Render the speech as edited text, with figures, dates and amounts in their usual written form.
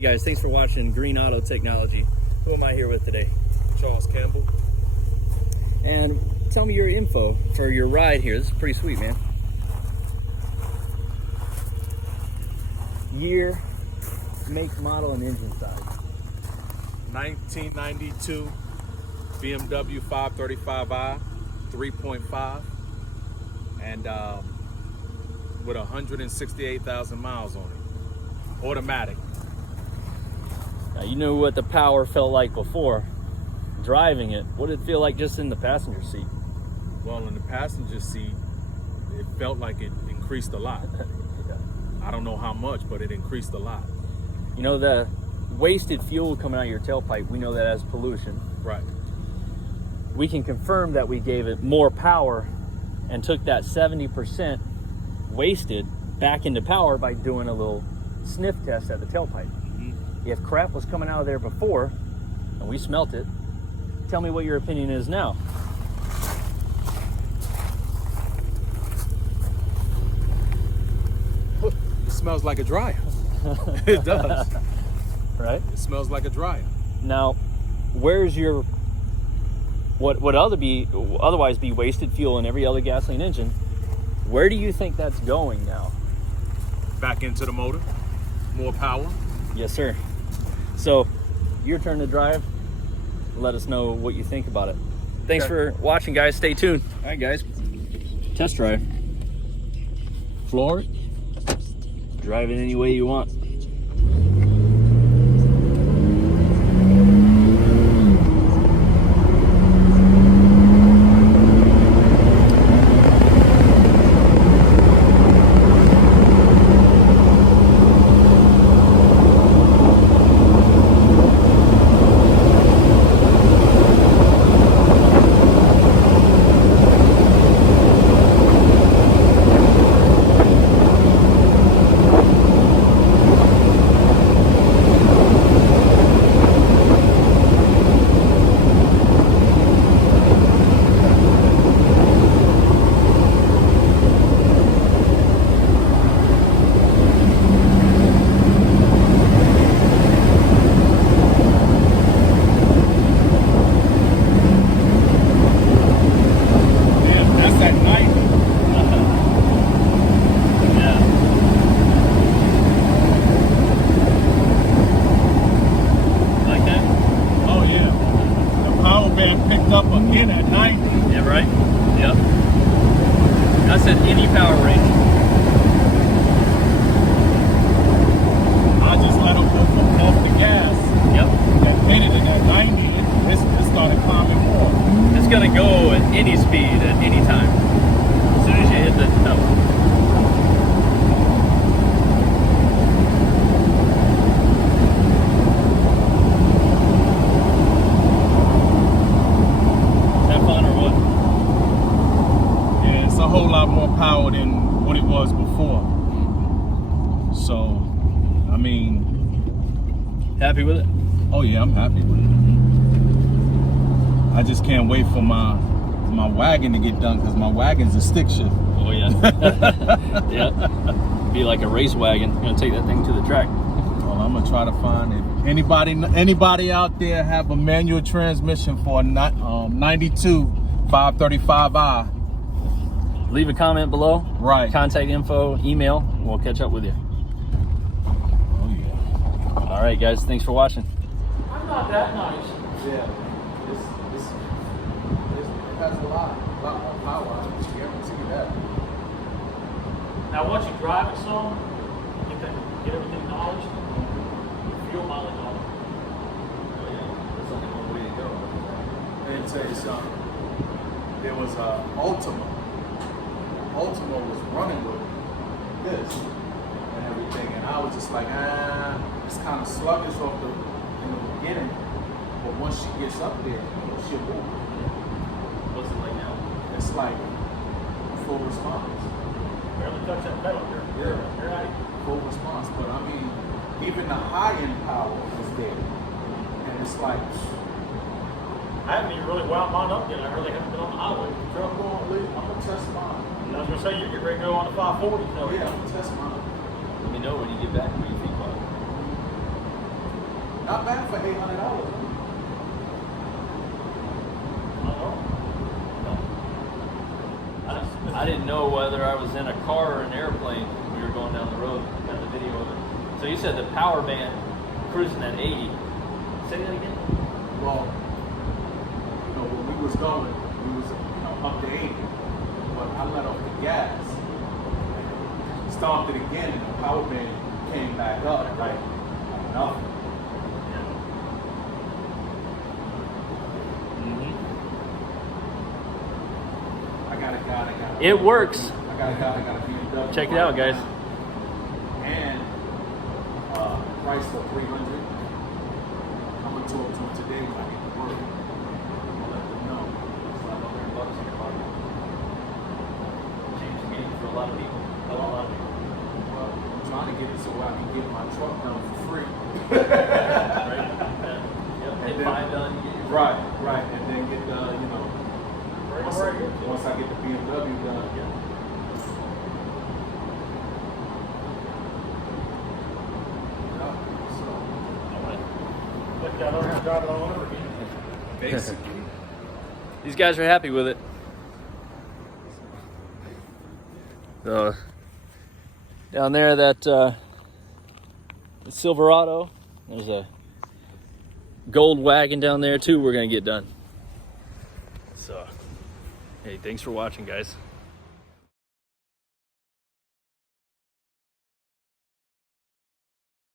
Hey guys, thanks for watching Green Auto Technology. Who am I here with today? Charles Campbell. And tell me your info for your ride here. This is pretty sweet, man. Year, make, model, and engine size. 1992 BMW 535i 3.5 and with 168,000 miles on it. Automatic. Now, you knew what the power felt like before. Driving it, what did it feel like just in the passenger seat? Well, in the passenger seat, it felt like it increased a lot. Yeah. I don't know how much, but it increased a lot. You know, the wasted fuel coming out of your tailpipe, we know that as pollution. Right. We can confirm that we gave it more power and took that 70% wasted back into power by doing a little sniff test at the tailpipe. If crap was coming out of there before and we smelt it, tell me what your opinion is now. It smells like a dryer. It does. Right? It smells like a dryer. Now, where's your what would otherwise be wasted fuel in every other gasoline engine? Where do you think that's going now? Back into the motor. More power. Yes, sir. So, your turn to drive. Let us know what you think about it. Thanks for watching, guys. Stay tuned. All right, guys. Test drive. Floor it. Drive it any way you want. Picked up again at 90. Yeah, right? Yep. That's at any power range. I just let them go off the gas. Yep. And hit it at 90. It started climbing more. It's going to go at any speed at any time. As soon as you hit the pedal. A whole lot more power than what it was before. So, I mean, happy with it? Oh yeah, I'm happy with it. I just can't wait for my wagon to get done because my wagon's a stick shift. Oh yeah. Yeah. Be like a race wagon. Gonna take that thing to the track. Well, I'm gonna try to find it. Anybody out there have a manual transmission for a 92 535i? Leave a comment below. Right. Contact info, email. We'll catch up with you. Oh yeah. All right, guys. Thanks for watching. I'm not that nice. Yeah. It has a lot more power. I can guarantee you that. Now, once you drive it some, get everything knowledge, fuel mileage on it. Oh yeah. There's only one way to go. Let me tell you something. There was a Ultima was running with this and everything, and I was just like, it's kind of sluggish in the beginning, but once she gets up there, she'll move. What's it like now? It's like full response. Barely touch that pedal. You're right. Full response, but I mean, even the high-end power is there, and it's like, I haven't even really wound mine up yet. I really haven't been on the highway. I'm gonna test mine. I was gonna say you get ready to go on the 540. So Oh yeah, I'm gonna test mine. Let me know when you get back what you think about it. Not bad for $800. I didn't know whether I was in a car or an airplane. We were going down the road, got the video of it. So you said the power band cruising at 80. Say that again? Well, when we was going, we was up to 80. But I let off the gas, stomped it again, and the power band came back up, right? Nothing. It works. I got a BMW. Check it out, guys. And price for $300. I'm gonna talk to him today when I get to work. I'll let them know. It's like $100 in your pocket. Change the game for a lot of people. A lot of people. Well, I'm trying to get it so I can get my truck done for free. Right? Yep. Pay $5 to get your Right, and then get the, once I get the BMW done. Yeah. So, Look, I don't have to drive it all over again. basically. These guys are happy with it. So, down there, that Silverado, there's a gold wagon down there too we're gonna get done. So, hey, thanks for watching, guys.